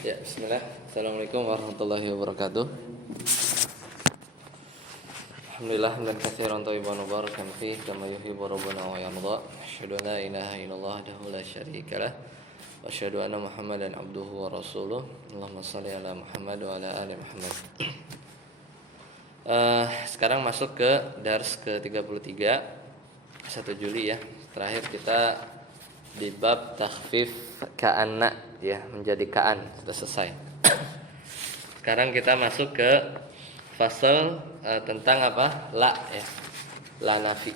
Ya, bismillah. Assalamualaikum warahmatullahi wabarakatuh. Alhamdulillah dan katsiran thayyiban mubarakan fi kama yuhibbu rabbuna wa yarda. Asyhadu an la ilaha illallah wahdahu la syarika lah wa asyhadu anna Muhammadan abduhu wa rasuluh. Allahumma shalli ala Muhammad wa ala ali Muhammad. Sekarang masuk ke dars ke-33 1 Juli ya. Terakhir kita di bab takhfif ka'anna ya, menjadi ka'an, sudah selesai. Sekarang kita masuk ke fasal tentang apa? La ya. La nafi.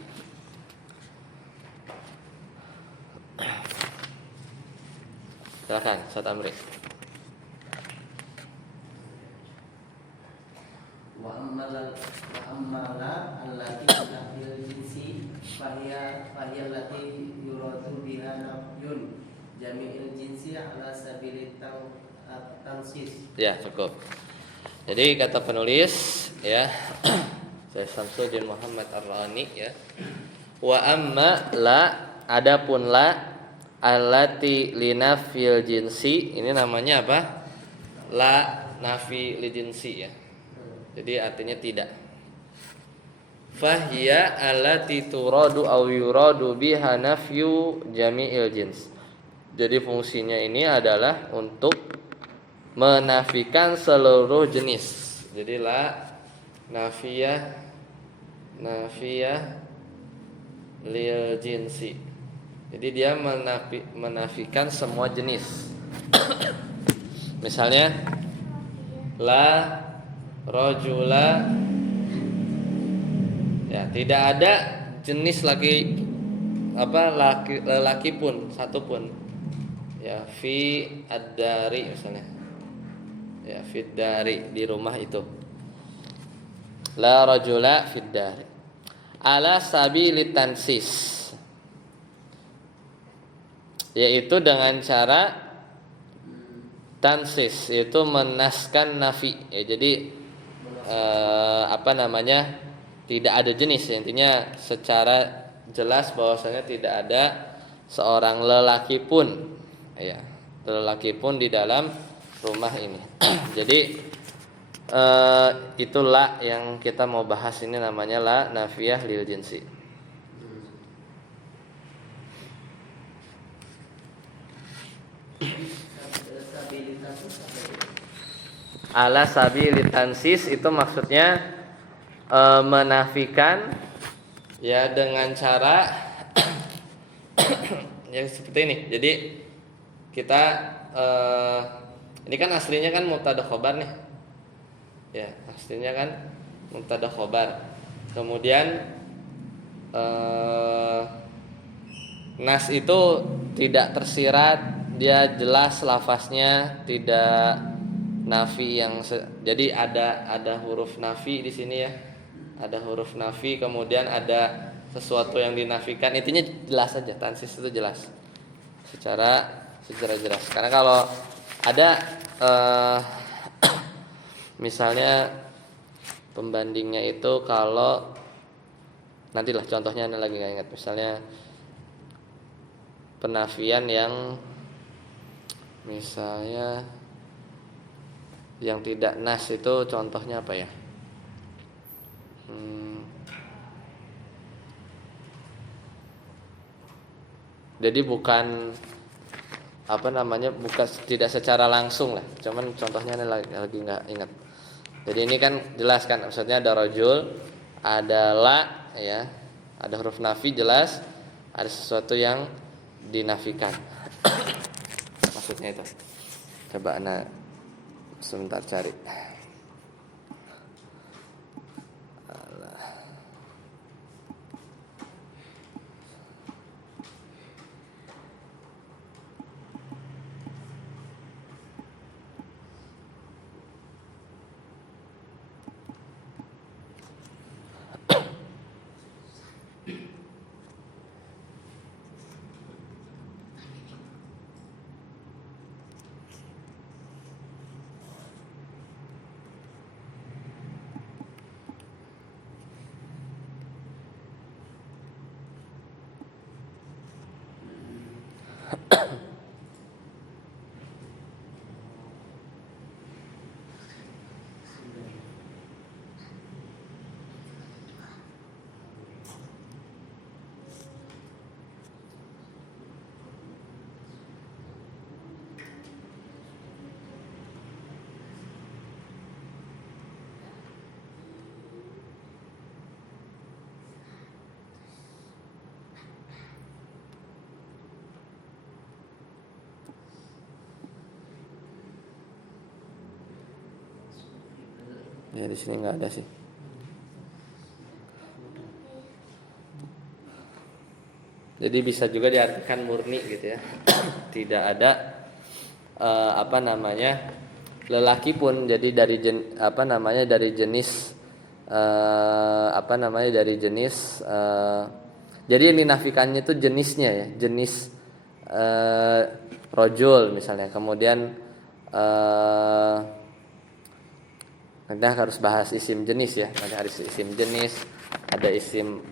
Silakan, Ustaz Amri. Wa ammala allati nafil jinsi fahiya allati yuradu biha nafyun jami'il jinsi ala sabili tansis. Ya, cukup. Jadi kata penulis ya, saya Samsuddin Muhammad Ar-Rani ya. Wa amma la, adapun la allati linafil jinsi, ini namanya apa? La nafi li jinsi ya. Jadi artinya tidak. Fahiya allati turadu aw yuradu biha nafyu jami'il jins. Jadi fungsinya ini adalah untuk menafikan seluruh jenis. Jadi la nafiyah lil jinsi. Jadi dia menafikan semua jenis. Misalnya la rajula, ya tidak ada jenis lagi laki pun satu pun ya, fi ad-dari misalnya ya, fi dari di rumah itu, la rajula fi dari, ala sabili tansis, yaitu dengan cara tansis, yaitu menaskan nafi ya. Jadi tidak ada jenis ya. Intinya secara jelas bahwasanya tidak ada seorang lelaki pun ya, lelaki pun di dalam rumah ini. Jadi itulah yang kita mau bahas ini, namanya la nafiyah lil jinsi. Ala sabili tansis itu maksudnya menafikan ya dengan cara yang seperti ini. Jadi kita ini kan aslinya kan mubtada khobar nih. Ya, aslinya kan mubtada khobar. Kemudian nas itu tidak tersirat, dia jelas lafaznya, tidak nafi yang jadi ada huruf nafi di sini ya. Ada huruf nafi, kemudian ada sesuatu yang dinafikan. Intinya jelas saja, tansis itu jelas. Secara jelas. Karena kalau ada misalnya pembandingnya itu, kalau nantilah contohnya Anda lagi nggak ingat, misalnya penafian yang misalnya yang tidak nas itu contohnya apa ya? Jadi bukan bukan tidak secara langsung lah. Cuman contohnya lagi nggak ingat. Jadi ini kan jelas kan, maksudnya ada rajul, ada la ya, ada huruf nafi jelas, ada sesuatu yang dinafikan. Maksudnya itu. Coba Ana sebentar cari. Ya di sini nggak ada sih. Jadi bisa juga diartikan murni gitu ya. Tidak ada apa namanya lelaki pun jadi dari dari jenis apa namanya dari jenis jadi yang dinafikannya itu jenisnya ya, jenis rojul misalnya. Kemudian kita harus bahas isim jenis ya. Ada isim jenis, ada isim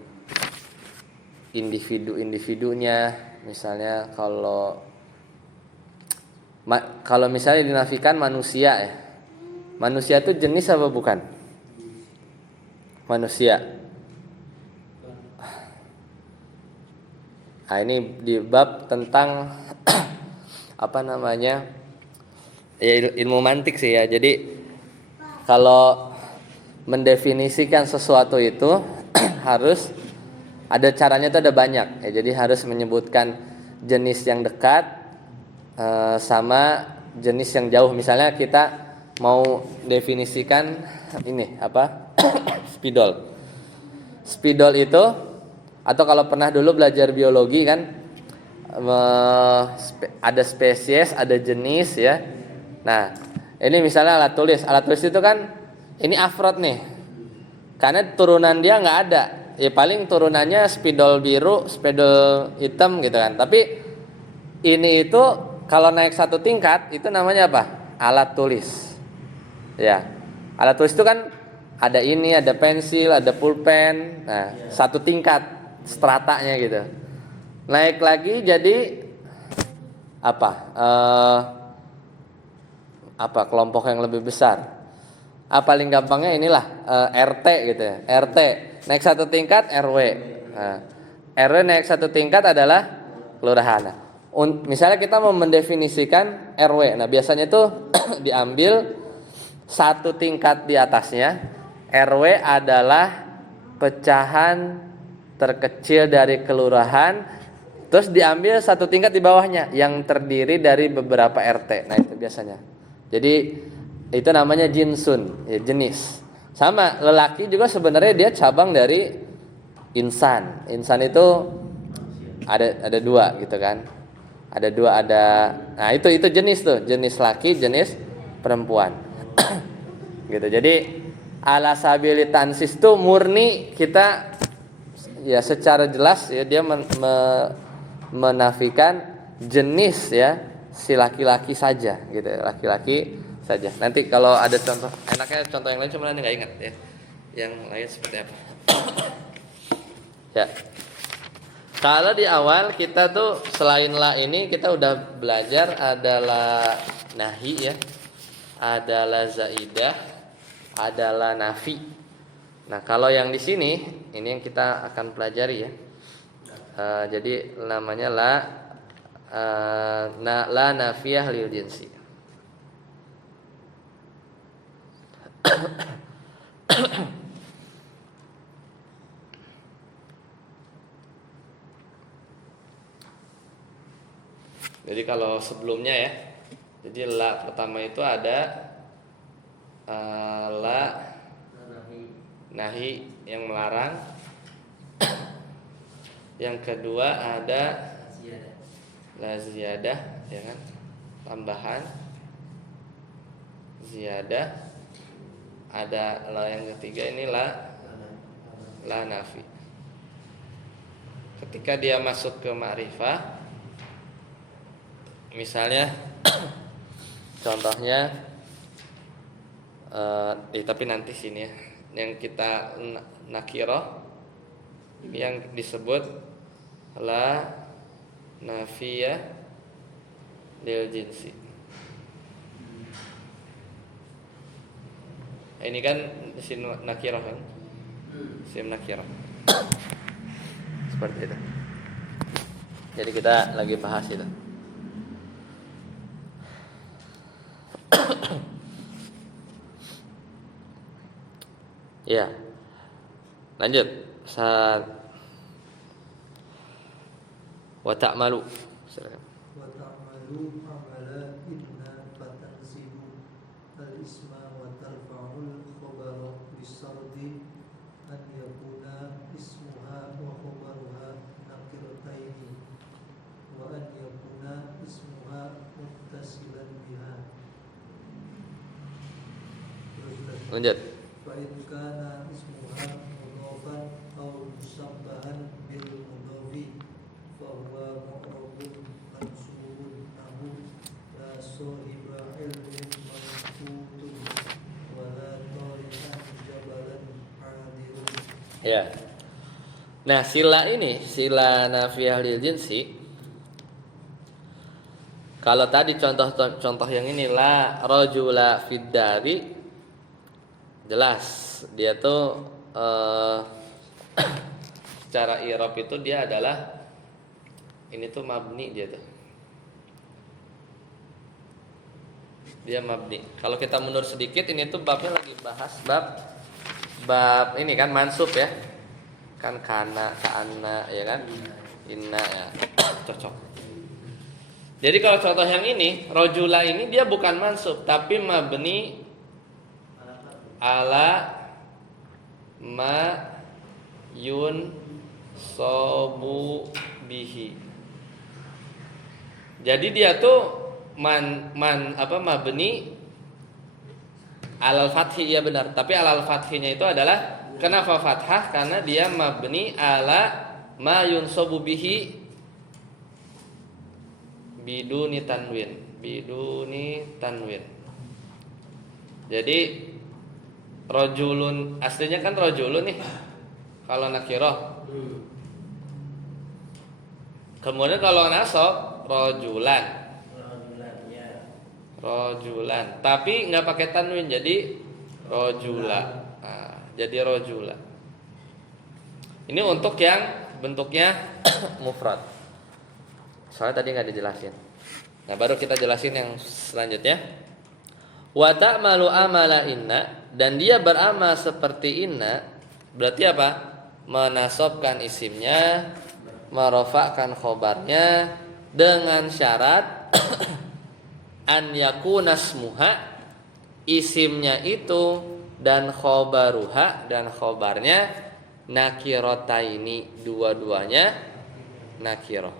individunya. Misalnya kalau misalnya dinafikan manusia ya. Manusia itu jenis apa bukan? Manusia. Nah, ini di bab tentang apa namanya? Ya ilmu mantik sih ya. Jadi kalau mendefinisikan sesuatu itu harus ada caranya, itu ada banyak ya. Jadi harus menyebutkan jenis yang dekat sama jenis yang jauh. Misalnya kita mau definisikan ini apa? Spidol. Spidol itu, atau kalau pernah dulu belajar biologi kan, ada spesies, ada jenis ya. Nah, ini misalnya alat tulis. Alat tulis itu kan ini afrod nih. Karena turunan dia nggak ada. Ya paling turunannya spidol biru, spidol hitam gitu kan. Tapi ini itu kalau naik satu tingkat itu namanya apa? Alat tulis. Ya. Alat tulis itu kan ada ini, ada pensil, ada pulpen. Nah, satu tingkat stratanya gitu. Naik lagi jadi apa? Apa kelompok yang lebih besar? Paling gampangnya inilah RT gitu ya. RT naik satu tingkat RW. Nah, RW naik satu tingkat adalah kelurahan. Nah, misalnya kita mau mendefinisikan RW. Nah, biasanya itu diambil satu tingkat di atasnya. RW adalah pecahan terkecil dari kelurahan, terus diambil satu tingkat di bawahnya yang terdiri dari beberapa RT. Nah, itu biasanya. Jadi itu namanya jinsun, ya, jenis. Sama lelaki juga sebenarnya dia cabang dari insan. Insan itu ada dua gitu kan. Ada dua, nah itu jenis tuh, jenis laki, jenis perempuan. Gitu. Jadi alasabilitansis itu murni kita ya secara jelas ya dia menafikan jenis ya si laki-laki saja gitu, laki-laki saja. Nanti kalau ada contoh, enaknya contoh yang lain cuma nanti nggak ingat ya. Yang lain seperti apa? Ya. Kalau di awal kita tuh selain la ini kita udah belajar adalah nahi ya, adalah zaidah, adalah nafi. Nah, kalau yang di sini ini yang kita akan pelajari ya. Jadi namanya la nafiyah lil jinsi. Jadi kalau sebelumnya ya, jadi la pertama itu ada la nahi yang melarang. Yang kedua ada la ziyadah ya kan, tambahan ziyadah. Ada la yang ketiga ini la nafi. Ketika dia masuk ke ma'rifah, misalnya contohnya tapi nanti sini ya, yang kita nakirah yang disebut la nafiyah lil jinsi. Ini kan isim nakirah kan, isim nakirah. Seperti itu. Jadi kita lagi bahas itu. Ya, lanjut. Wa ta'malu. Silakan. Wa ta'malu amala inna fatanzibu al-isma wa tarfa'ul khabara Lanjut. فإن كان اسمها مضافا أو مشبها بالمضاف فهو معرب منصوب نحو لا صاحب علم منفوت ولا طارئا جبلا حاضر. Ya. Nah, sila ini, sila nafiyah lil jinsi. Kalau tadi contoh yang ini la rajula fid dari, jelas dia tuh secara i'rab itu dia adalah ini tuh mabni, dia tuh. Dia mabni. Kalau kita mundur sedikit, ini tuh babnya lagi bahas bab ini kan mansub ya. Kan kana, ka'anna ya kan? Inna ya. Cocok. Jadi kalau contoh yang ini, rojula ini dia bukan mansub tapi mabni ala ma yun sobu bihi. Jadi dia tuh mabni alal fathi, ya benar. Tapi alal fathinya itu adalah kenapa fathah? Karena dia mabni ala ma yunsabu bihi biduni tanwin. Jadi rojulun aslinya kan rojulun nih kalau nakirah. Kemudian kalau nasab rojulan. Rojulan, tapi nggak pakai tanwin, jadi rojula. Nah, jadi rojula. Ini untuk yang bentuknya mufrad. Soalnya tadi nggak dijelasin. Nah, baru kita jelasin yang selanjutnya. Wa ta'malu amala inna, dan dia beramal seperti inna. Berarti apa? Menasobkan isimnya, merofakkan khobarnya dengan syarat an yakuna smuha, isimnya itu dan khobaruha, dan khobarnya nakirataini, dua-duanya nakirah.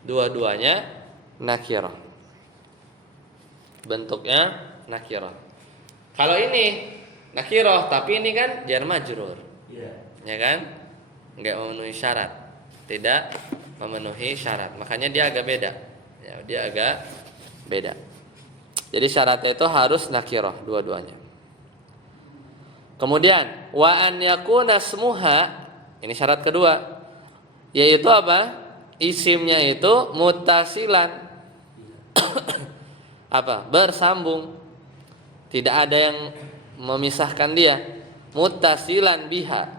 Dua-duanya nakirah, bentuknya nakirah. Kalau ini nakirah tapi ini kan jar majrur, ya kan, nggak memenuhi syarat, tidak memenuhi syarat, makanya dia agak beda. Ya, dia agak beda. Jadi syaratnya itu harus nakirah dua-duanya. Kemudian wa an yakuna smuha, ini syarat kedua, yaitu apa? Isimnya itu muttasilan. Apa? Bersambung. Tidak ada yang memisahkan dia. Muttasilan biha.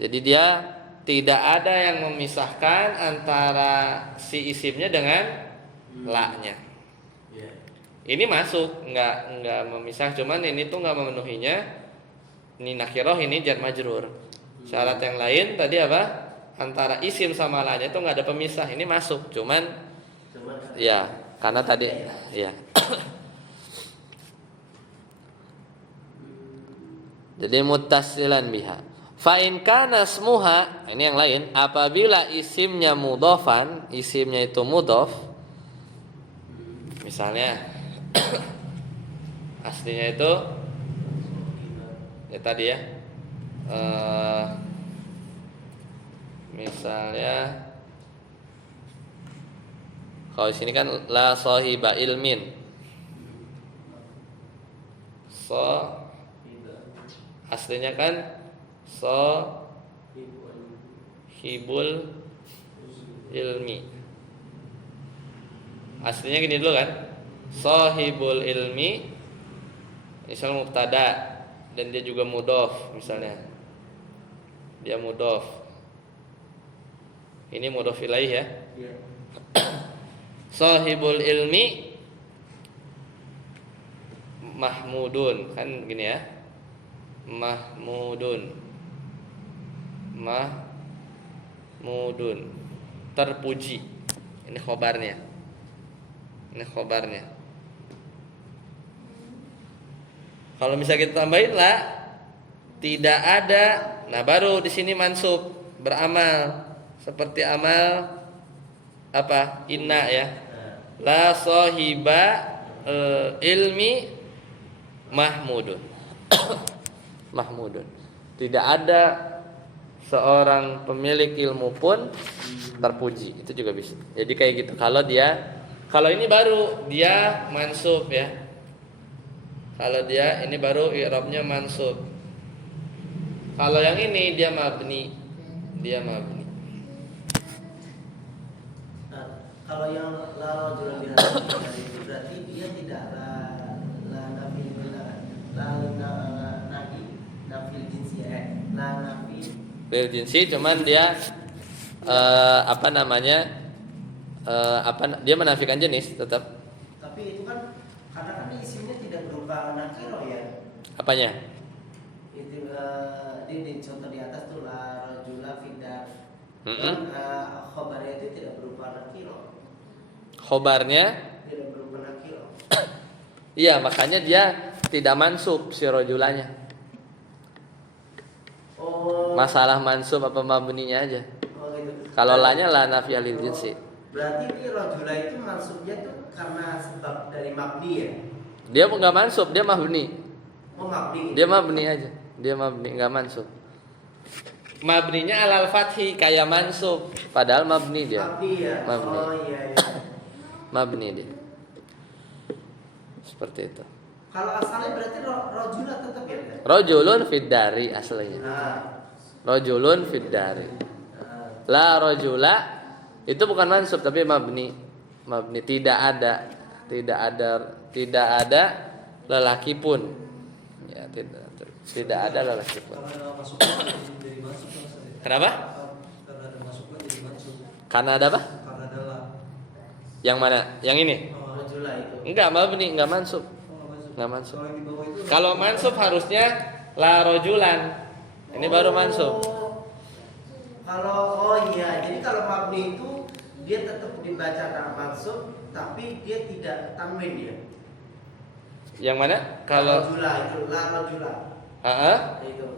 Jadi dia tidak ada yang memisahkan antara si isimnya dengan la-nya. Ini masuk, nggak memisah, cuman ini tuh nggak memenuhinya. Ini nakirah, ini jar majrur. Syarat yang lain tadi apa? Antara isim sama la-nya itu nggak ada pemisah. Ini masuk, cuman ya karena tadi ya. Jadi muttasilan biha. Fa in kana smuha, ini yang lain, apabila isimnya mudhofan, isimnya itu mudhof. Misalnya aslinya itu ya tadi ya. Misalnya kalau di sini kan la sahiba ilmin. Aslinya kan hibul ilmi. Aslinya gini dulu kan, sahibul ilmi misal mubtada dan dia juga mudhof, misalnya dia mudhof, ini mudhof ilaih ya. Sahibul ilmi mahmudun, kan gini ya, mahmudun terpuji. Ini khobarnya. Kalau misalnya kita tambahin la, tidak ada. Nah, baru di sini mansub, beramal seperti amal apa? Inna ya. La sahiba ilmi mahmudun. Mahmudun. Tidak ada seorang pemilik ilmu pun terpuji. Itu juga bisa. Jadi kayak gitu. Kalau ini baru dia mansub ya. Kalau dia ini baru i'rabnya mansub. Kalau yang ini dia mabni. Nah, kalau yang la rajula biha itu berarti dia tidak la nafi nafil jinsi la nafi Bil jinsi cuman dia dia menafikan jenis tetap. tapi itu kan karena kan isimnya tidak berupa nakiro ya. Apanya? Itu di contoh di atas tuh la rajula fidar. Mm-mm. Khobarnya itu tidak berupa nakiro. Khobarnya Tidak berupa nakiro. iya, makanya dia tidak mansub si rojulanya. Oh. Masalah mansub apa mabninya aja. Oh gitu. Kalau lanya la nafiyah lil jinsi. Berarti ini rajula itu maksudnya tuh karena sebab dari mabni ya. Dia nggak mansub, dia mabni. Oh mabni. Dia mabni aja. Dia mabni, nggak mansub. Mabninya alal fathi kayak mansub, padahal mabni dia. Mabni ya. Mabni. Oh iya iya. Mabni dia. Seperti itu. Kalau asalnya berarti rajula tetap ya. Rojulun fid dari aslinya. Nah. Rojulun fid dari. Nah. La rojula itu bukan mansub tapi mabni. Mabni tidak ada lelaki pun. Ya, tidak ada lelaki pun. Karena ada masuknya jadi masuk kan, Ustaz, ya? Kenapa? Karena ada masuknya jadi masuk. Karena ada apa? Karena adalah Yang mana? Yang ini? Rajula itu. Enggak, mabni, enggak mansub. Enggak mansub. Kalau yang di bawah itu Kalau mansub harusnya la rojulan. Ini baru mansub. Oh iya, jadi kalau mabni itu dia tetap dibaca mansub, tapi dia tidak tanwin ya. Yang mana? Kalau rajula itu la rajula.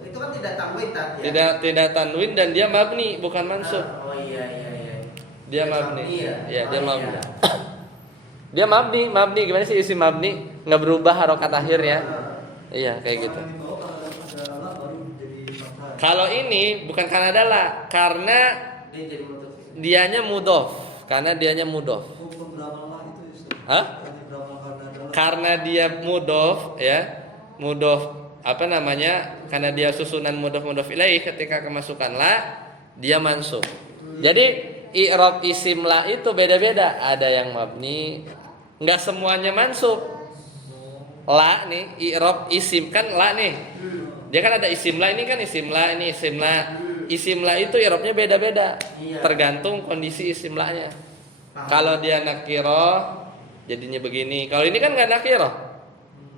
Itu kan tidak tanwin tadi ya. tidak tanwin dan dia mabni bukan mansub. Oh iya. Dia mabni. Ya. Iya, dia Oh, mabni. iya. Dia mabni gimana sih isim mabni? Nggak berubah harokat akhirnya. Iya, kayak gitu. yang di bawah kalau ada Allah baru jadi fathah. Kalau ini bukan karena adalah, karena Dia jadi mutus. dianya mudof. Karena dianya mudof. Hukum beramal itu Ustaz. Hah? Hanya beramal karena adalah. Karena dia mudof ya, mudof apa namanya? Karena dia susunan mudof ilaih, ketika kemasukan la dia mansub. Jadi i'rab isim la itu beda-beda. Ada yang mabni, nggak semuanya mansub. La nih i'rab isim kan la nih. Dia kan ada isim la, ini kan isim la, ini isim la. Isim la itu i'rabnya beda-beda. Iya. Tergantung kondisi isim la-nya. Paham. Kalau dia nakiroh jadinya begini. Kalau ini kan nggak nakiroh.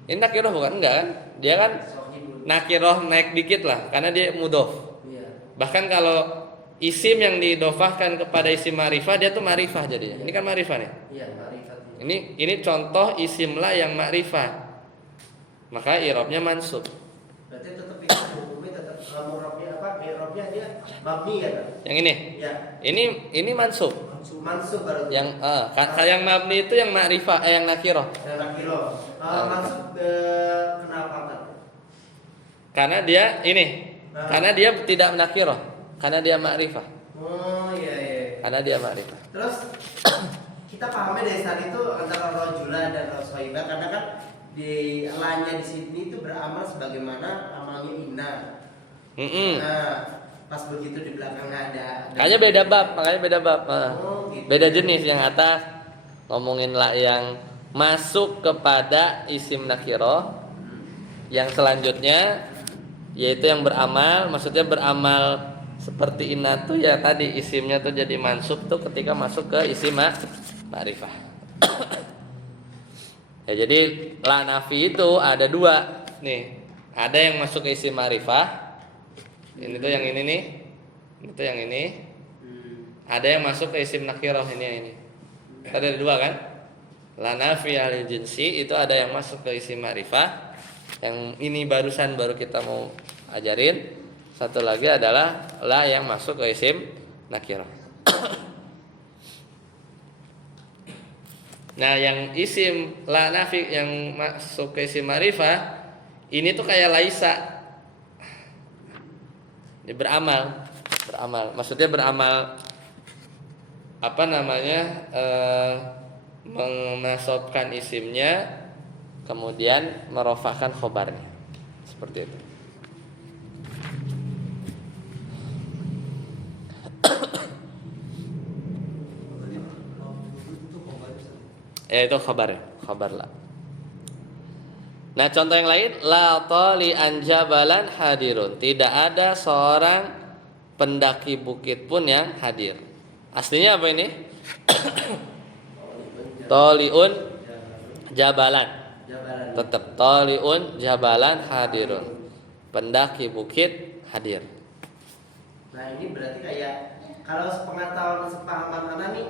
Ini nakiroh bukan enggak kan? Dia kan nakiroh naik dikit lah karena dia mudof. Iya. Bahkan kalau isim yang didofahkan kepada isim ma'rifah dia tuh ma'rifah jadinya. Ini kan ma'rifah nih. Iya, ma'rifat. Ini contoh isim la yang ma'rifah. Maka i'rabnya mansub. Berarti tetap itu hukumnya tetap murabnya apa? I'rabnya dia mabni ya kan? Yang ini. Ya. Ini mansub. Mansub baru. Yang mabni itu yang ma'rifah, yang nakiroh. nakiro. Mansub kenapa kan? Karena dia ini. Karena dia tidak nakiroh. Karena dia ma'rifah. Oh iya. Karena dia ma'rifah. Terus kita pahamnya dari tadi itu antara rajula dan sohibah karena kan di lanya di sini itu beramal sebagaimana amalnya inna. Nah, pas begitu di belakangnya ada. Makanya beda bab. Oh, gitu. Beda jenis yang atas ngomongin la yang masuk kepada isim nakiroh. Yang selanjutnya yaitu yang beramal, maksudnya beramal seperti inna tuh ya tadi isimnya tuh jadi mansub tuh ketika masuk ke isim ma'rifah. Ya jadi la nafi itu ada dua nih. Ada yang masuk ke isim ma'rifah. Ini tuh yang ini nih. Ini tuh yang ini. Ada yang masuk ke isim nakirah ini yang ini. Ada dua kan? La nafi al jinsi itu ada yang masuk ke isim ma'rifah. Yang ini baru kita mau ajarin. Satu lagi adalah la yang masuk ke isim nakirah. Nah, yang isim la nafi yang masuk ke isim ma'rifah Ini tuh kayak laisa. Dia beramal. Maksudnya beramal apa namanya? Menasobkan isimnya kemudian merofahkan khobarnya. Seperti itu. Tadi itu khabar Ustaz. Itu khabar la. Nah, contoh yang lain, la tali anjabalan hadirun. Tidak ada seorang pendaki bukit pun yang hadir. Aslinya apa ini? Taliun jabalan. Tetap taliun jabalan hadirun. Pendaki bukit hadir. Nah ini berarti kayak kalau sepahaman anak nih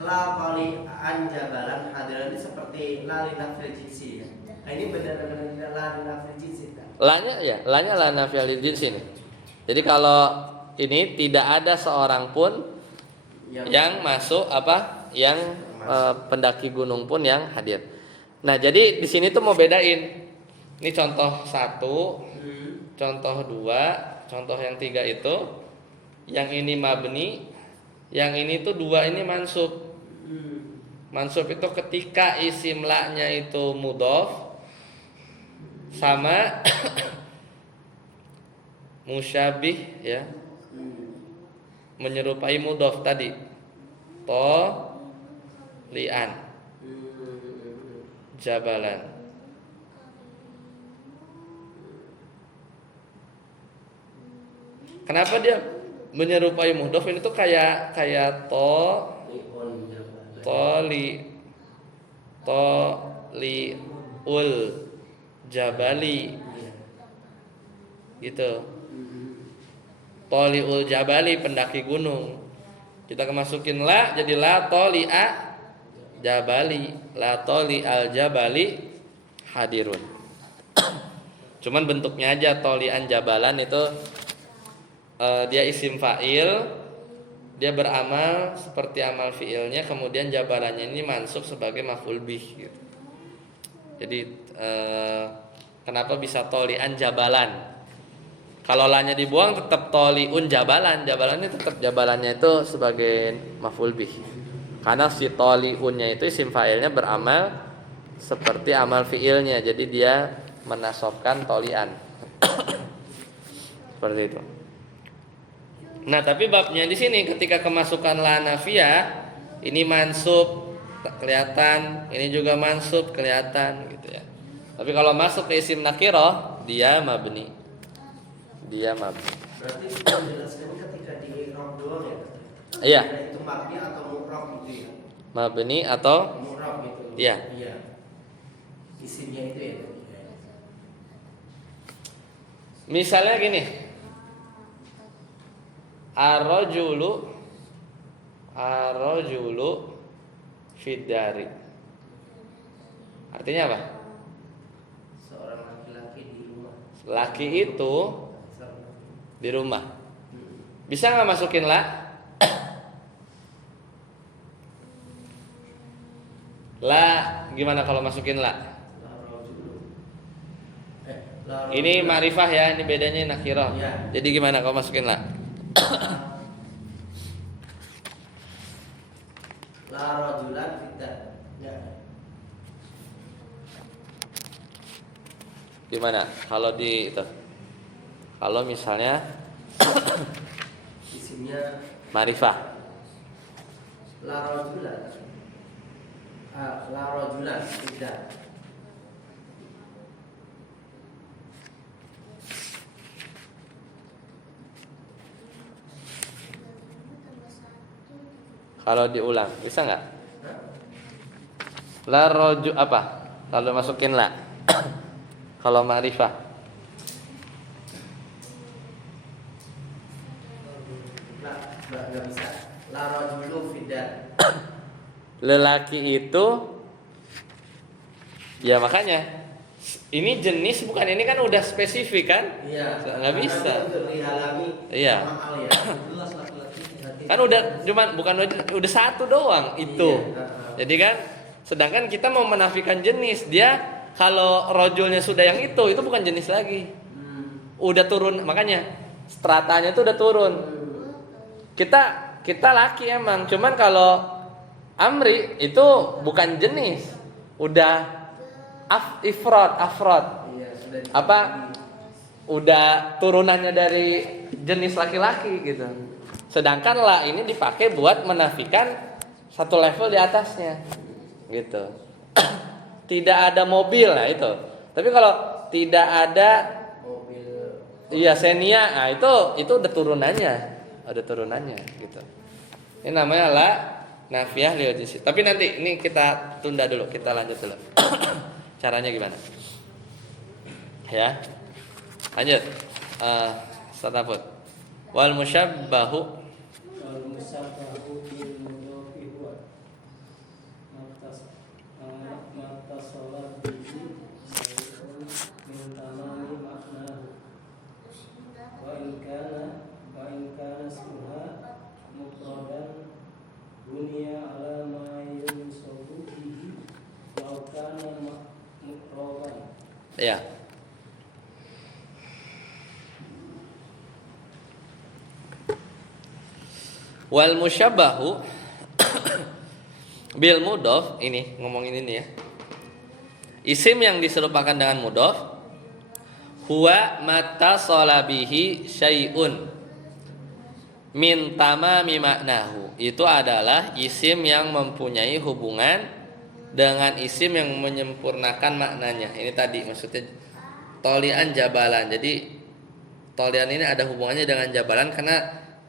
la kali anjabalan hadiran ini seperti la linafil jinsi ya. Nah ini benar-benar la linafil jinsi kan? Lanya la nafiyal jinsi ini. Jadi kalau ini tidak ada seorang pun yang masuk pendaki gunung pun yang hadir. Nah, jadi di sini tuh mau bedain. Ini contoh 1, contoh 2, contoh yang 3 itu. Yang ini mabni, yang ini tuh 2 ini mansub. Mansub itu ketika isim la-nya itu mudhof sama musyabih ya. Menyerupai mudhof tadi. Lian jabalan. Kenapa dia menyerupai mudhof? Ini tuh kayak ul jabali gitu. Ul jabali pendaki gunung. Kita kemasukin la jadi la toli'a jabali, la toli al jabali hadirun. Cuman bentuknya aja tolian jabalan itu dia isim fa'il, dia beramal seperti amal fi'ilnya, kemudian jabalannya ini mansub sebagai maf'ul bih gitu. Jadi kenapa bisa tolian jabalan? Kalau lanya dibuang tetap toliun jabalan, jabalannya tetap jabalannya itu sebagai maf'ul bih. Karena si toliunnya itu isim fa'ilnya beramal seperti amal fi'ilnya, jadi dia menasobkan tolian. Seperti itu. Nah, tapi babnya di sini ketika kemasukan la nafiyah, ini mansub kelihatan, ini juga mansub kelihatan gitu ya. Tapi kalau masuk ke isim nakirah, dia mabni. Berarti menjelaskan ketika di i'rab doang ya? Iya. Itu mabni atau mu'rab gitu ya? Mabni atau Mu'rab itu. Iya. Isimnya itu ya. Misalnya gini. Ar-rajulu fiddari. Artinya apa? Seorang laki-laki di rumah. Laki itu di rumah. Bisa nggak masukin la? La gimana kalau masukin la? Ini ma'rifah ya, ini bedanya nakirah. Ya. Jadi gimana kalau masukin la? La rajulan fiddar. Ya. Gimana kalau di itu? Kalau misalnya Isimnya ma'rifah. la rajulan fiddar. Kalau diulang bisa nggak? La roju apa? Kalau masukin la. Kalau ma'rifah. Nggak bisa. La rajulu fiddar. Lelaki itu ya makanya ini jenis bukan, ini kan udah spesifik kan? Iya. Nggak bisa. Untuk dihalangi Iya. mahal ya. Jelas laki-laki. Kan udah udah satu doang itu. Iya. Jadi kan sedangkan kita mau menafikan jenis, dia kalau rojulnya sudah yang itu bukan jenis lagi. Udah turun, makanya stratanya itu udah turun. Kita laki emang, cuman kalau amri itu bukan jenis, udah afrod. Iya, sudah Apa? Udah turunannya dari jenis laki-laki gitu. Sedangkan la ini dipakai buat menafikan satu level di atasnya, gitu. Tidak ada mobil, nah itu. Tapi kalau tidak ada mobil. iya senia, nah itu udah turunannya, gitu. Ini namanya la nafiyah lil jinsi. Tapi nanti ini kita tunda dulu, kita lanjut dulu. Caranya gimana? Ya. Lanjut. Ustaz Afud. Wal musyabbahu wal musabbahu bil mudhofi huwa mattasalat bihi syai'un min tamami maknahu wa in kana ismuha mufradan bunya ala ma yunsabu bihi law kana mufradan. ya. Wal musyabbahu bil mudhof, ini ngomongin ini ya. Isim yang diserupakan dengan mudhof huwa mattasala bihi syai'un min tamami maknahu. Itu adalah isim yang mempunyai hubungan dengan isim yang menyempurnakan maknanya. Ini tadi maksudnya tolian jabalan. Jadi tolian ini ada hubungannya dengan jabalan, karena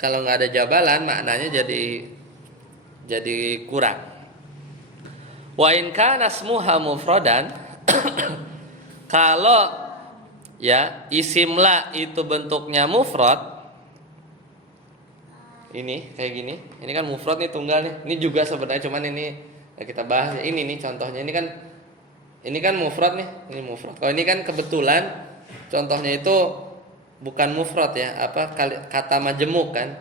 kalau nggak ada jabalan maknanya jadi kurang. Wa in kana ismuha mufradan kalau ya isim la itu bentuknya mufrad, ini kayak gini. Ini kan mufrad nih, tunggal nih. Ini juga sebenarnya, cuman ini ya kita bahas. Ini nih contohnya. Ini kan mufrad nih. Ini mufrad. Kalau ini kan kebetulan contohnya itu bukan mufrad ya, apa kata majemuk kan,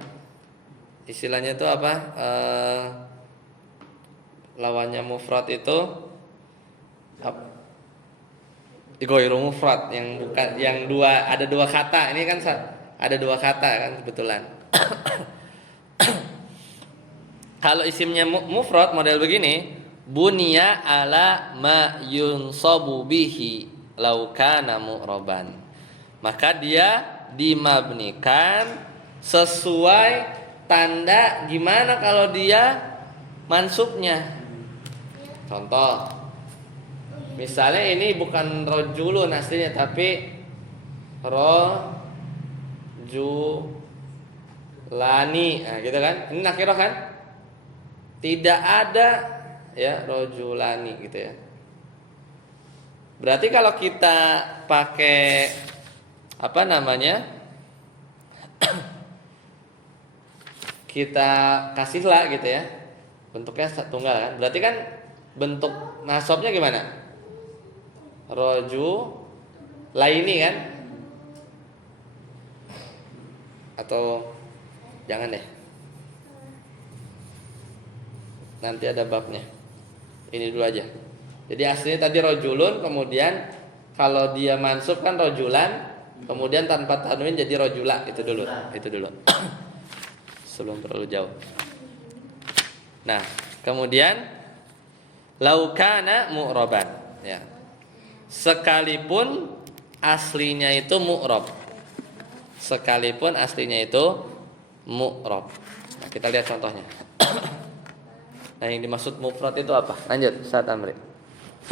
istilahnya itu apa, lawannya mufrad itu ghairu mufrad, yang bukan, yang ada dua kata. Ini kan ada dua kata kan kebetulan. Kalau isimnya mufrad model begini, bunya ala ma yunsabu bihi law kana mu'raban, maka dia dimabnikan sesuai tanda gimana kalau dia mansubnya. Contoh, misalnya ini bukan rojulun aslinya, tapi rojulani, nah gitu kan, ini nakirah kan, tidak ada ya rojulani gitu ya. Berarti kalau kita pakai apa namanya, kita kasihlah gitu ya, bentuknya tunggal kan, berarti kan bentuk nasabnya gimana? Roju laini kan? Atau jangan deh, nanti ada babnya, ini dulu aja. Jadi aslinya tadi rojulun, kemudian kalau dia mansub kan rojulan, kemudian tanpa tanwin jadi rojula. Itu dulu. Sebelum terlalu jauh. Nah, kemudian laukana mu'roban, ya. Sekalipun aslinya itu mu'rob. Nah, kita lihat contohnya. Nah, yang dimaksud mufrad itu apa? Lanjut, Ustaz Amri.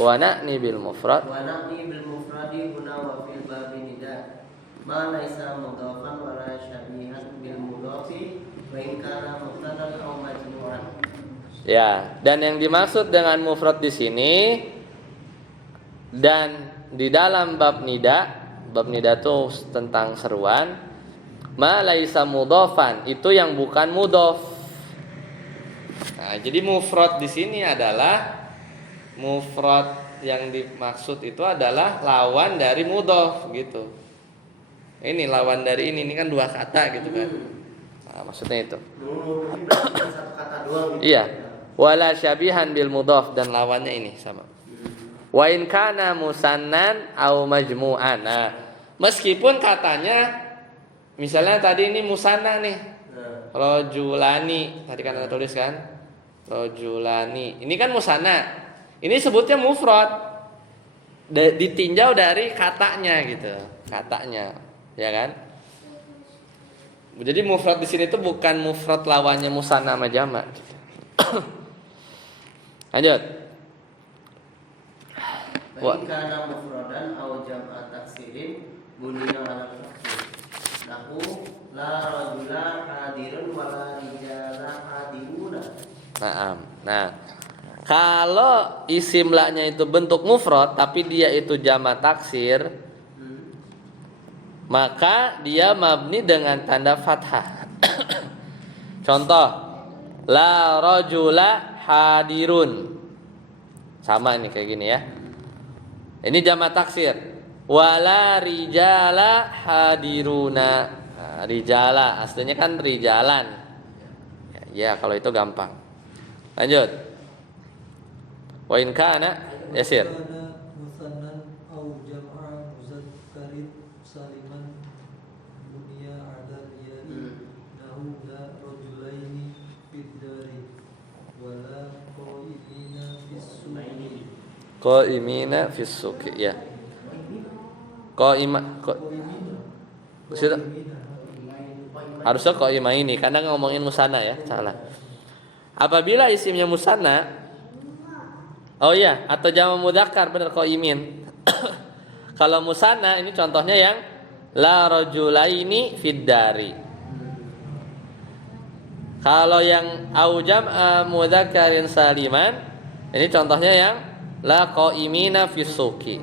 Wa na'ni bil mufrad. Wa na'ni bil mufradi huna wa fil babi nida. Ma laisa mudhafan wa la syabihan bil mudhafi wa in kana mufradan aw majmu'an. Ya, dan yang dimaksud dengan mufrad di sini dan di dalam bab nida itu tentang seruan, ma laisa mudhafan, itu yang bukan mudhaf. Nah, jadi mufrad di sini adalah mufrad yang dimaksud itu adalah lawan dari mudhaf gitu. Ini lawan dari ini kan dua kata gitu kan. Nah, maksudnya itu. Ini berarti satu kata doang gitu. Iya. Wala syabihan bil mudhaf, dan lawannya ini sama. Wa in kana musannan au majmu'an. Nah, meskipun katanya misalnya tadi ini musanna nih. Rajulani. Tadi kan ada tulis kan? Rajulani. Ini kan musanna. Ini sebutnya mufrad. Ditinjau dari katanya gitu. Katanya, ya kan? Jadi mufrad di sini itu bukan mufrad lawannya musanna sama jamak. Lanjut. Wa kana mufradan aw jam'a taksirin bunina ala taksir. Nahu la rajula hadirun wa la rijala hadiruna. Nah, kalau isim la-nya itu bentuk mufrad tapi dia itu jamak taksir, maka dia mabni dengan tanda fathah. Contoh, la rajula hadirun. Sama ini kayak gini ya. Ini jamak taksir. Wala rijala hadiruna. Nah, rijala aslinya kan rijalan. Ya, kalau itu gampang. Lanjut. Wa in kana yasir. musannan au jam'a muzakkarin saliman bunya ala ya'i nahu la rajulaini fid dari wala qaimina bis-suqi. Qaimina fis suqi ya. Sudah. Harusnya qaimaini karena ngomongin musanna ya, salah. Apabila isimnya musanna, oh iya, atau jamak mudzakkar benar qaimin. Kalau musanna ini contohnya yang la rajulaini fid dari. Kalau yang au jam'a mudzakkarin saliman, ini contohnya yang la qaimina fis suqi.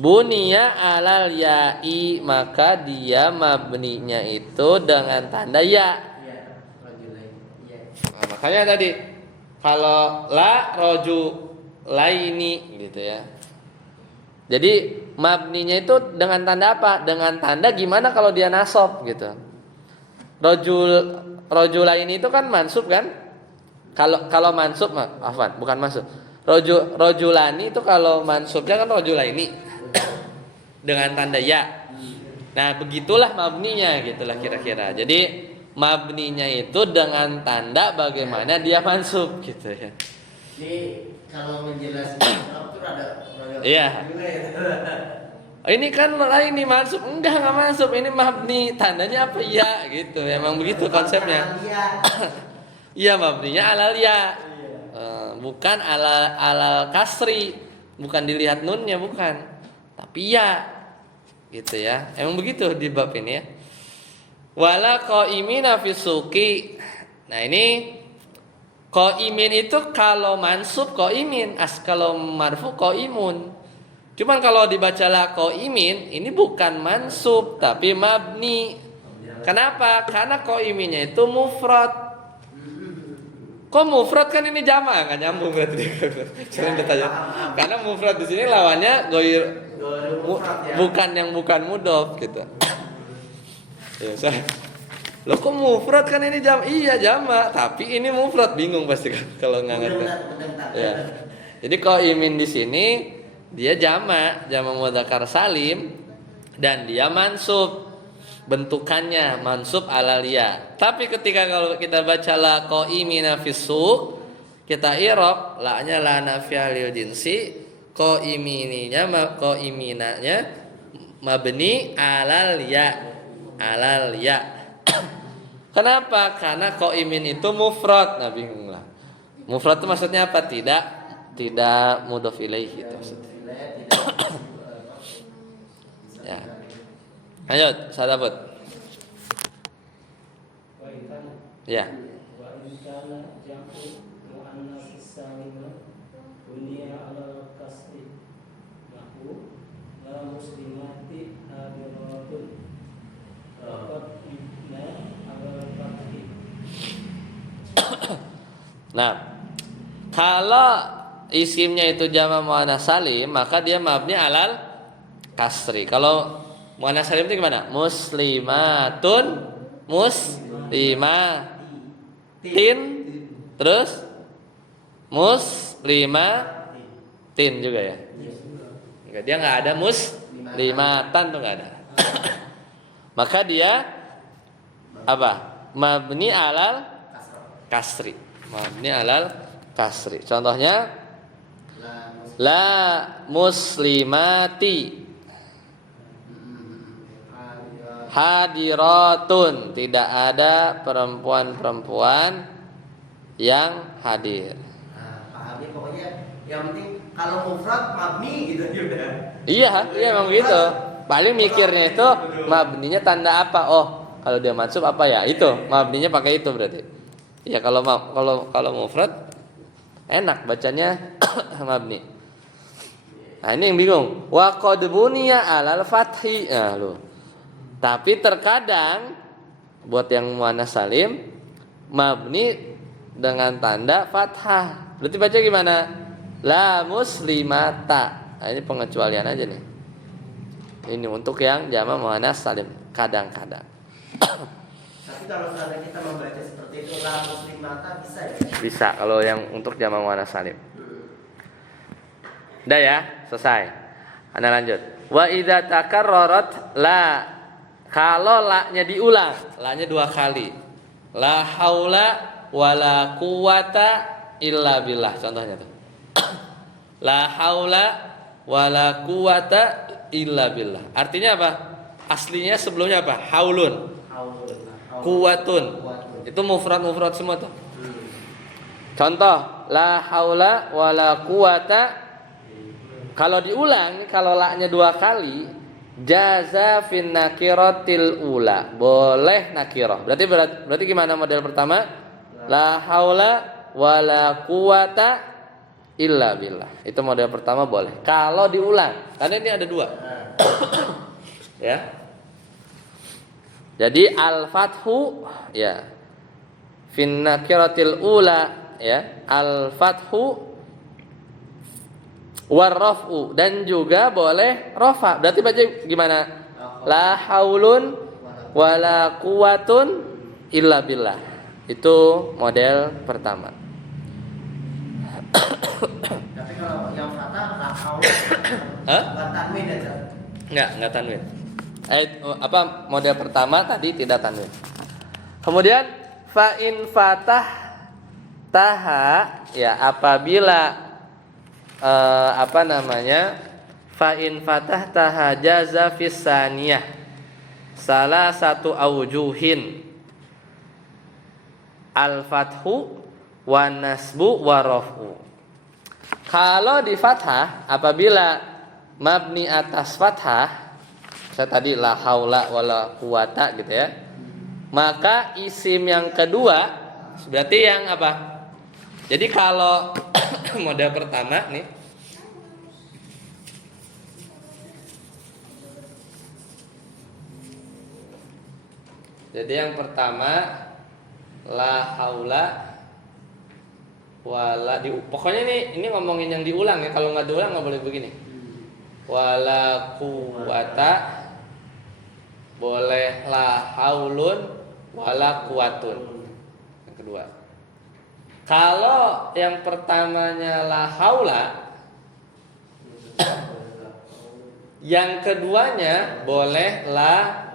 Bunya alal ya'i, maka dia mabninya itu dengan tanda ya. Nah, makanya tadi kalau la rajulaini gitu ya. Jadi mabninya itu dengan tanda apa? Dengan tanda gimana kalau dia nasab gitu. Rajulaini itu kan mansub kan? Kalau mansub afwan, bukan mansub. Rajulani itu kalau mansubnya kan rajulaini dengan tanda ya. Nah, begitulah mabninya gitulah kira-kira. Jadi mabninya itu dengan tanda bagaimana dia mansub gitu ya. Ini kalau menjelaskan itu ada Iya. Ini kan ini mansub, enggak mansub, ini mabni, tandanya apa ya gitu. Emang begitu konsepnya. Iya, mabninya alal ya. Bukan alal kasri, bukan dilihat nunnya bukan. Tapi ya gitu ya. Emang begitu di bab ini ya. Wala qaimina fis suqi. Nah, ini qaimin itu kalau mansub qaimin, kalau marfu qaimun. Cuman kalau dibaca la qaimin ini bukan mansub tapi mabni. Kenapa? Karena qaiminnya itu mufrad. Kok mufrad kan ini jamak, kan nyambung berarti. Sering bertanya. Karena mufrad di sini lawannya goir bukan yang bukan mudhof gitu. Ya, saya. Loh kok mufrad kan ini jamak? Iya jamak, tapi ini mufrad, bingung pasti kan kalau nggak ngerti. Ya. Jadi qaimin di sini dia jamak mudzakkar salim dan dia mansub. Bentukannya mansub alal ya. Tapi ketika kalau kita baca la qaimina fis suq, kita i'rab la-nya la nafiyah lil jinsi, qaiminanya mabni alal ya. Alal ya. Kenapa? Karena qaimin itu mufrad. Nah, bingung lah. Mufrad itu maksudnya apa? Tidak mudhof ilaihi itu maksudnya. Ya. Lanjut, Sadabut. Ya. Wa in kana jam'u muannas salim bunya ala kasri nahu la muslimati hadiratun rakat ibna ala fathi. Nah, kalau isimnya itu jamak muannas salim, maka dia mabni alal kasri. Kalau muannas salim itu gimana? Muslimatun, muslimatin, terus muslimatin. tin juga ya. Enggak, dia nggak ada muslimatan tuh nggak ada. Maka dia apa? Mabni alal kasri. Mabni alal kasri. Contohnya la muslimati hadiratun, tidak ada perempuan-perempuan yang hadir. Nah, pahamnya pokoknya yang penting kalau mufrad mabni gitu ya udah. Iya memang gitu. Paling mikirnya itu mabninya tanda apa? Oh, kalau dia mansub apa ya? Itu mabninya pakai itu berarti. Ya kalau mufrad enak bacanya mabni. Nah, ini yang bingung. Wa qad buniya alal fathi. Nah, lu. Tapi terkadang buat yang muannas salim mabni dengan tanda fathah. Berarti baca gimana? La muslimata. Nah, ini pengecualian aja nih. Ini untuk yang jama muannas salim kadang-kadang. Tapi kalau misalnya kita membaca seperti itu la muslimata bisa ya? Bisa kalau yang untuk jama muannas salim. Udah ya, selesai. Anda lanjut. Wa idza takarrarat la, kalau la-nya diulang, la-nya 2 kali. La haula wala quwata illa billah, contohnya tuh. La haula wala quwata illa billah. Artinya apa? Aslinya sebelumnya apa? Haulun. Quwatun. Itu mufrad semua tuh. Contoh, la haula wala quwata. Kalau diulang, kalau la-nya 2 kali, jaza fin nakiratil ula, boleh nakirah. Berarti gimana model pertama? La haula wala quwata illa billah. Itu model pertama boleh. Kalau diulang, karena ini ada 2. Ya. Jadi al-fathu ya. Fin nakiratil ula ya, al-fathu warraf'u, dan juga boleh rafa. Berarti baca gimana? La haulun wala quwatun illa billah. Itu model pertama. Tapi kalau yang fathah la haula. Bukan tanwin aja. Enggak tanwin. Apa model pertama tadi tidak tanwin. Kemudian fa in fatah taha ya, apabila fa in fatah tahajaza fis saniyah salah satu aujuhin al fathu wa nasbu wa raf'u. Kalau di fathah, apabila mabni atas fathah, saya tadi la haula wala quwata gitu ya, maka isim yang kedua berarti yang apa? Jadi kalau model pertama nih, jadi yang pertama la haula wala pokoknya ini ngomongin yang diulang ya. Kalau nggak diulang nggak boleh begini. Wala quwata, boleh la haulun wala quwatun. Yang kedua. Kalau yang pertamanya la haula, yang keduanya boleh la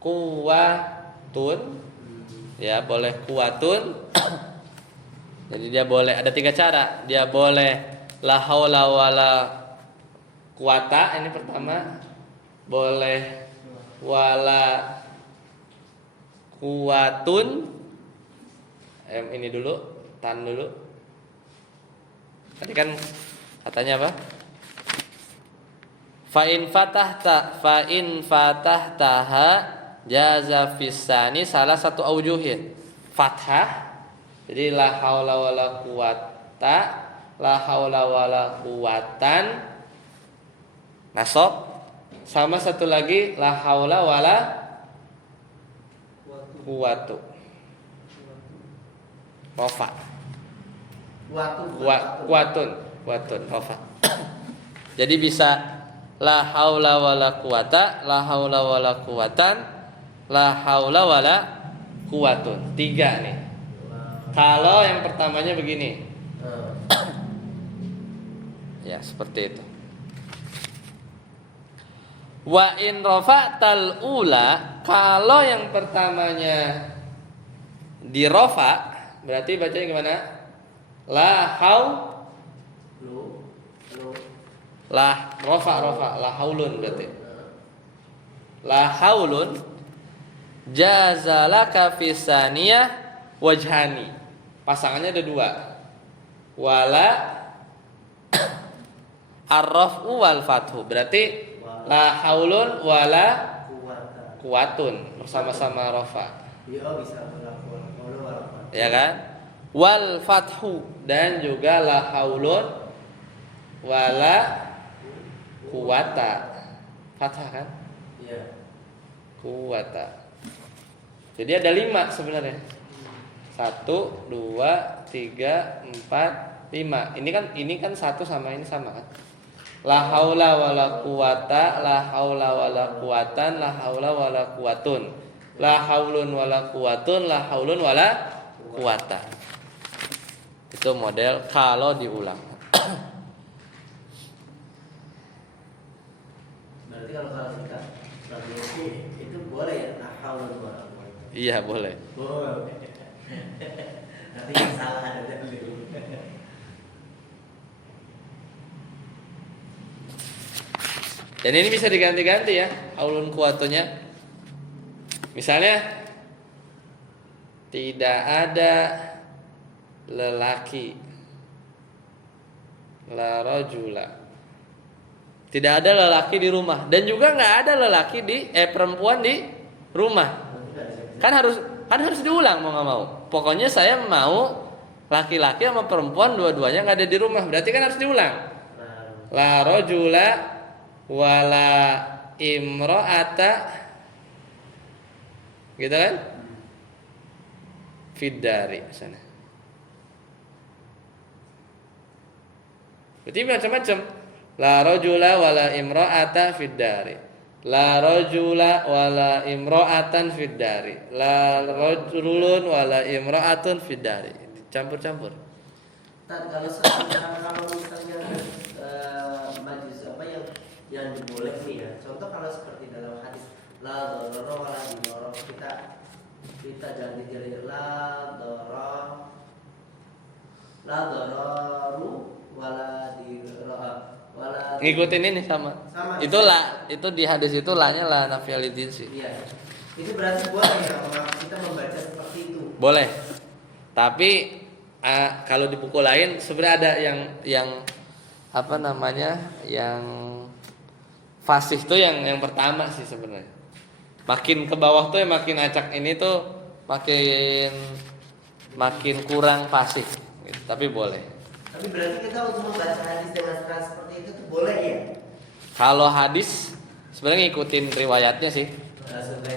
quwatun. Ya, boleh quwatun. Jadi dia boleh, ada 3 cara. Dia boleh la haula wala quwata, ini pertama. Boleh wala quwatun, ini dulu, tan dulu. Tadi kan katanya apa? Fa in fatahtaha jaza fisani salah satu aujuhin. Fathah, jadi la haula wala quwata, la haula wala quwatan, nasab. Sama satu lagi la haula wala quwatu. Rafa. Quwatun rafa. Jadi bisa la haula wala quwata, la haula wala quwatan, la haula wala kuwatun. 3 nih. Kalau yang pertamanya begini. Ya, seperti itu. Wa in rafa'tal ula, kalau yang pertamanya di rafa, berarti bacanya gimana? La haul la rafa la haulun berarti. La haulun jazalaka fi saniyah wajhani. Pasangannya ada 2. Wala arrafu wal fathu. Berarti la haulun wala kuwatun bersama-sama rafa. Iya bisa berlaku. Ya kan? Wal fathu dan juga la haulun wala kuwata. Fathah kan? Iya. Kuwata. Jadi ada 5 sebenarnya. 1, 2, 3, 4, 5. Ini kan 1 sama ini sama kan? La haula wala quwata, la haula wala quwatan, la haula wala quwatun. La haulun wala quwatun, la haulun wala quwata. Itu model kalau diulang. Berarti kalau kita itu boleh ya, la haula wala quwata. Iya, boleh. Boleh. Nanti yang salah ada dulu. Dan ini bisa diganti-ganti ya, haulun kuwatunya. Misalnya tidak ada lelaki, la rajula. Tidak ada lelaki di rumah dan juga nggak ada lelaki perempuan di rumah. Kan harus diulang mau nggak mau. Pokoknya saya mau laki-laki sama perempuan dua-duanya nggak ada di rumah. Berarti kan harus diulang. La rajula wala imro'ata, gitu kan? Fiddari sana. Berarti macam-macam. La rajula wala imro'ata fiddari. La rajula wala imro'atan fiddari. La rajulun wala imro'atun fiddari. Campur-campur. Kalau misalnya majlis apa yang boleh nih ya. Contoh kalau seperti dalam hadis la dharara wala dirar, kita ganti jadi la dhararu wala dirar. Ngikutin ini sama. Itu la, itu di hadis itu la-nya la nafiyal jinsi. Iya. Itu berarti boleh ya kalau kita membaca seperti itu. Boleh. Tapi kalau di buku lain sebenarnya ada yang apa namanya? Yang fasih tuh yang pertama sih sebenarnya. Makin ke bawah tuh makin acak ini tuh makin kurang fasih. Gitu. Tapi boleh. Tapi berarti kita untuk membaca hadis dengan cara seperti itu tuh boleh ya? Kalau hadis sebenarnya ngikutin riwayatnya sih.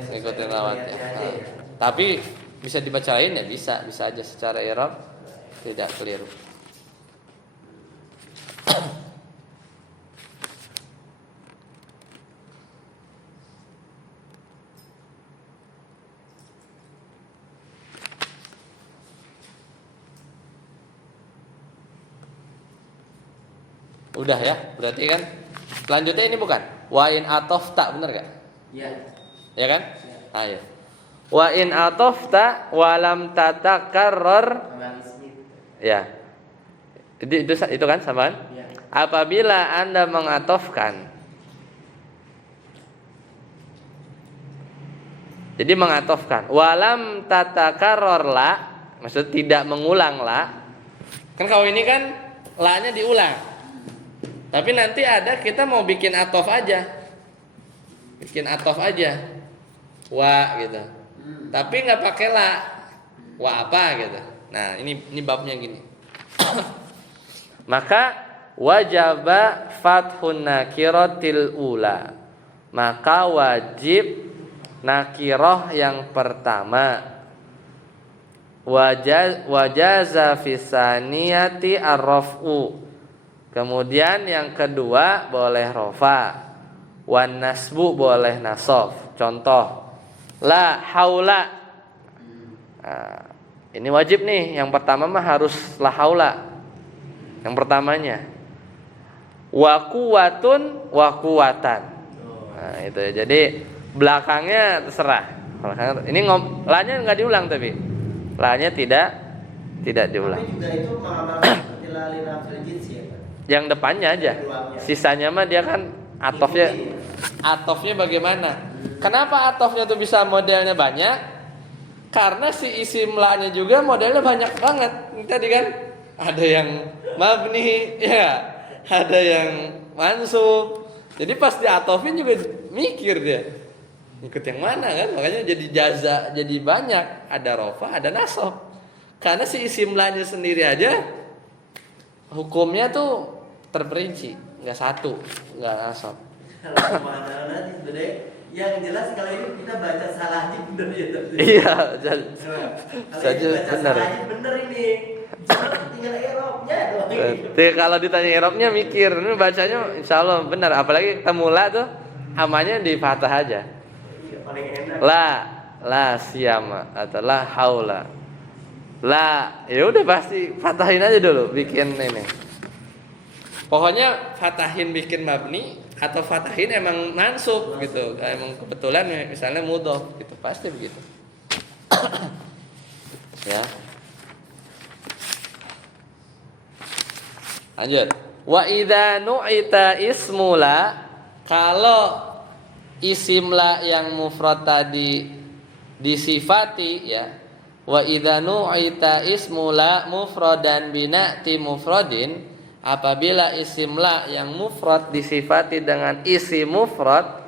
Ngikutin riwayatnya. Ya. Tapi bisa dibacain ya bisa aja secara i'rab tidak keliru. Udah ya, berarti kan selanjutnya ini bukan wa in atofta, bener gak? Iya. Ya kan? Ayo. Wa in atofta walam tatakarrar. Ya. Itu kan samaan? Ya. Apabila Anda mengatofkan. Jadi mengatofkan walam tatakarrar la, maksud tidak mengulang la. Kan kalau ini kan la-nya diulang. Tapi nanti ada kita mau bikin atof aja. Bikin atof aja. Wa gitu. Tapi enggak pakai la. Wa apa gitu. Nah, ini babnya gini. Maka wajaba fathun nakiratil ula. Maka wajib nakirah yang pertama. Wajaza fisaniyati arraf'u. Kemudian yang kedua boleh rofa, wan nasbu boleh nasab. Contoh, la haula Nah, ini wajib nih. Yang pertama mah harus la haula. Yang pertamanya. Wa quwwatun wa quwwatan. Nah, itu ya. Jadi belakangnya terserah. Ini la-nya enggak diulang tapi. La-nya tidak diulang. Tapi juga itu mengamalkan seperti la li nafsil jinsi ya Pak? Yang depannya aja. Sisanya mah dia kan atofnya bagaimana? Kenapa atofnya tuh bisa modelnya banyak? Karena si isim la-nya juga modelnya banyak banget. Tadi kan ada yang mabni, ya, ada yang mansub. Jadi pas diatofin juga mikir dia. Ikut yang mana kan? Makanya jadi jaza, jadi banyak. Ada rofa, ada nasab. Karena si isim la-nya sendiri aja hukumnya tuh terperinci, nggak satu, nggak nasab. Kalau mana nanti sebenarnya yang jelas kalau ini kita baca salah aja bener ya. Iya, saja benar. Bener ini. Cuma tinggal Eropnya doang. Kalau ditanya Eropnya mikir, ini bacanya insya Allah benar. Apalagi kita mula tuh amanya di fathah aja. Iya, paling enak. La siyama atau la haula. La, ya udah pasti fatahin aja dulu bikin ini. Pokoknya fatahin bikin mabni atau fatahin emang mansub gitu. Emang kebetulan misalnya mudhof gitu, pasti begitu. Ya. Lanjut. Wa idza nu'ita ismula, kalau isim la yang mufrad tadi disifati ya. Wa idza nu'ita ismula mufradan bina'ti mufradin, apabila isim la yang mufrad disifati dengan isim mufrad,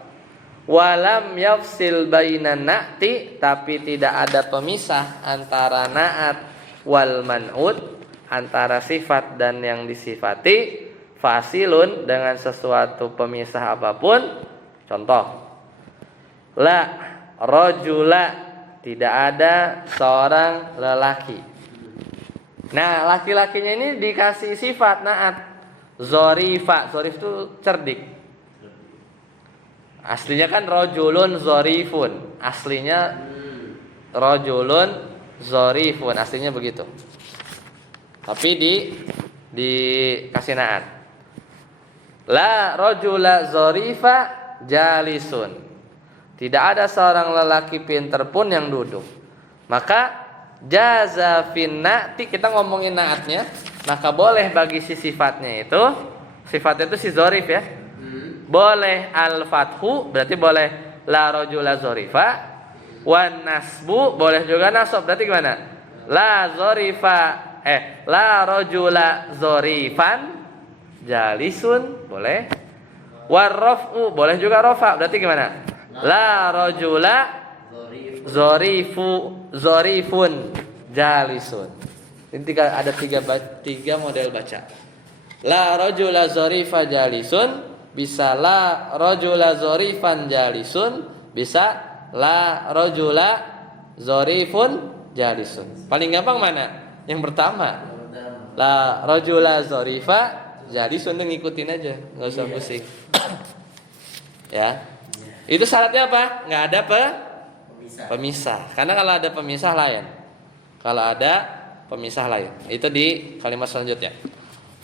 walam yafsil bainan na'ti, tapi tidak ada pemisah antara na'at wal man'ud, antara sifat dan yang disifati, fasilun, dengan sesuatu pemisah apapun. Contoh, la rajula, tidak ada seorang lelaki. Nah, laki-lakinya ini dikasih sifat na'at. Zorifa, zorif itu cerdik. Aslinya kan rojulun zorifun. Aslinya rojulun zorifun. Aslinya begitu. Tapi dikasih na'at. La rojula zorifa jalisun. Tidak ada seorang lelaki pinter pun yang duduk. Maka jaza fin na'ti, kita ngomongin na'atnya, maka boleh bagi si sifatnya itu si zorif ya. Boleh al-fathu, berarti boleh la rajula zorifa. Wan nasbu, boleh juga nasab, berarti gimana? La rajula zorifan jalisun, boleh. Warraf'u, boleh juga rafa, berarti gimana? La rajula zorifun jalisun. Ini ada tiga model baca. La rajula zorifa jalisun, bisa la rajula zorifan jalisun, bisa la rajula zorifun jalisun. Paling gampang mana? Yang pertama. La rajula zorifa jalisun, ngikutin aja, nggak usah pusing. Ya. Itu syaratnya apa? Nggak ada pemisah. Karena kalau ada pemisah lain. Kalau ada pemisah lain. Itu di kalimat selanjutnya.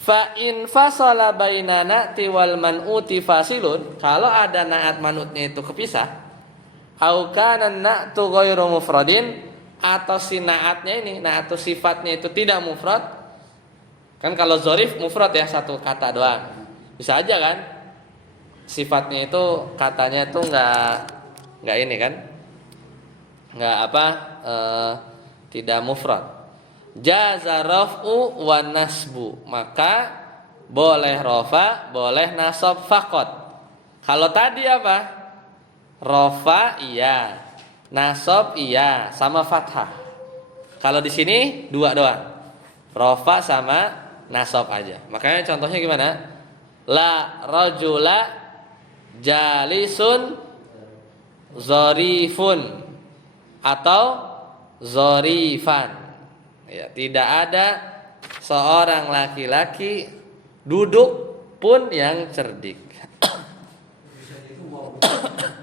Fa in fasala baina na'ti wal man'uti fasilun, kalau ada na'at man'utnya itu kepisah, au kana na'tu ghairu mufradin, atau si na'atnya ini, na'atu sifatnya itu tidak mufrad. Kan kalau zorif mufrad ya, satu kata doang. Bisa aja kan? Sifatnya itu katanya itu nggak ini kan, nggak tidak mufrad. Jaza raf'u wa nasbu, maka boleh rafa, boleh nasab faqat. Kalau tadi apa? Rafa iya, nasab iya, sama fathah. Kalau di sini dua doang, rafa sama nasab aja. Makanya contohnya gimana? La rajula jalisun zorifun atau zorifan. Ya, tidak ada seorang laki-laki duduk pun yang cerdik.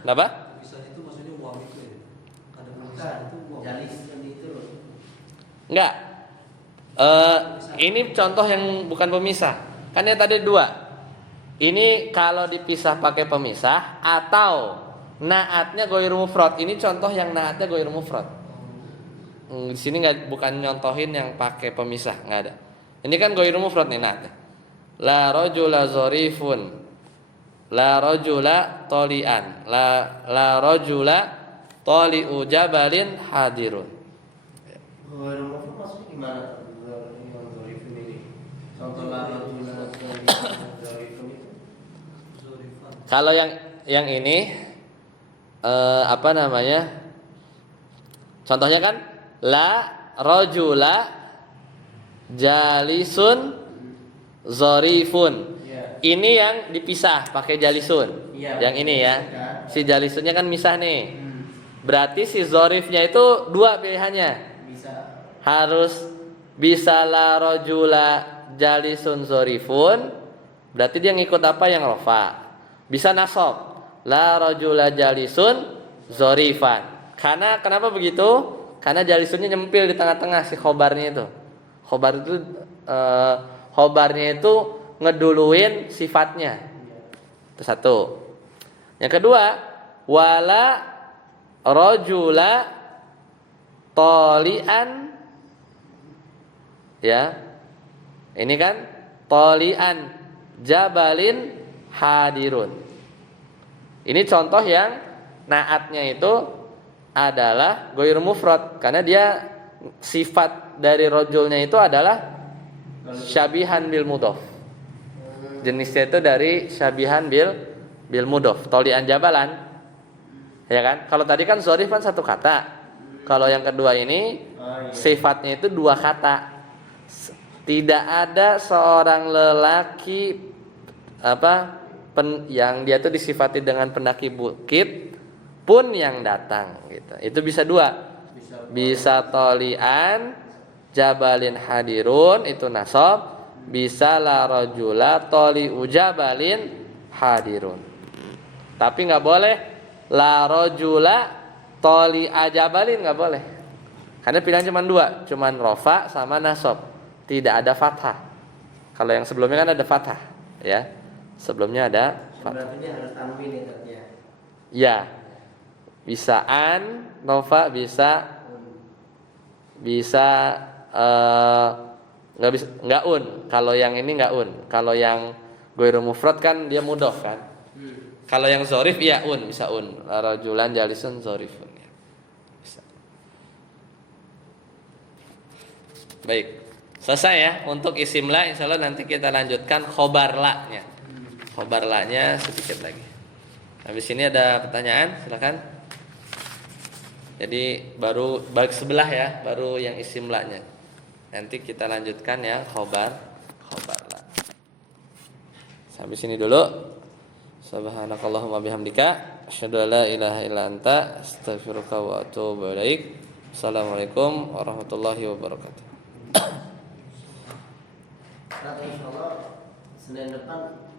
Kenapa? Bisa itu maksudnya uang itu ya. Ada Bukan, jalisun itu loh. Enggak. Ini contoh yang bukan pemisah. Kan ya tadi dua. Ini kalau dipisah pakai pemisah atau naatnya goir mufrad. Ini contoh yang naatnya goir mufrad. Di sini bukan nyontohin yang pakai pemisah, nggak ada. Ini kan goir mufrad nih naatnya. La rajula zarifun. La rajula tolian. La rajula toli'u jabalin hadirun. Goir mufrad maksudnya gimana? Yang dzarifun ini. Contoh la rajula dzarifun itu. Kalau yang ini apa namanya? Contohnya kan la rajula jalisun zarifun. Ini yang dipisah pakai jalisun. Yang ini ya. Si jalisunnya kan misah nih. Berarti si zarifnya itu dua pilihannya. Harus bisa la rajula jalisun zarifun. Berarti dia ngikut apa yang rofa. Bisa nasab. La rajula jalisun zarifan. Karena kenapa begitu? Karena jalisunnya nyempil di tengah-tengah si khobarnya itu. Khobarnya itu ngeduluin sifatnya. Itu satu. Yang kedua, wala rajula tolian, ya. Ini kan tolian jabalin hadirun. Ini contoh yang naatnya itu adalah goir mufrad karena dia sifat dari rojulnya itu adalah syabihan bil mudhof. Jenisnya itu dari syabihan bil mudhof. Tolian jabalan, ya kan? Kalau tadi kan zorif kan satu kata. Kalau yang kedua ini sifatnya itu dua kata. Tidak ada seorang lelaki yang dia tuh disifati dengan pendaki bukit pun yang datang gitu. Itu bisa dua. Bisa tolian jabalin hadirun itu nasab. Bisa la rajula toli'u jabalin hadirun. Tapi nggak boleh la rajula toli'a jabalin, nggak boleh. Karena pilihan cuma dua, cuma rofa sama nasab. Tidak ada fathah. Kalau yang sebelumnya kan ada fathah, ya. Sebelumnya ada fathah. Berarti ini harus tanwin ya tadinya. Ya. Bisa an, rofa, bisa nggak un. Kalau yang ini nggak un. Kalau yang goiru mufrad kan dia mudhof kan. Kalau yang zorif ya un, bisa un. Rajulan jalisun zorifun ya. Bisa. Baik. Selesai ya untuk isim la, insyaallah nanti kita lanjutkan khobar la-nya. Khobar la-nya sedikit lagi. Habis ini ada pertanyaan, silakan. Jadi baru balik sebelah ya, baru yang isim la-nya. Nanti kita lanjutkan ya khobar la. Sampai sini dulu. Subhanakallahumma bihamdika asyhadu an la ilaha illa anta astaghfiruka wa atubu ilaik. Assalamualaikum warahmatullahi wabarakatuh. Nanti insyaallah Senin depan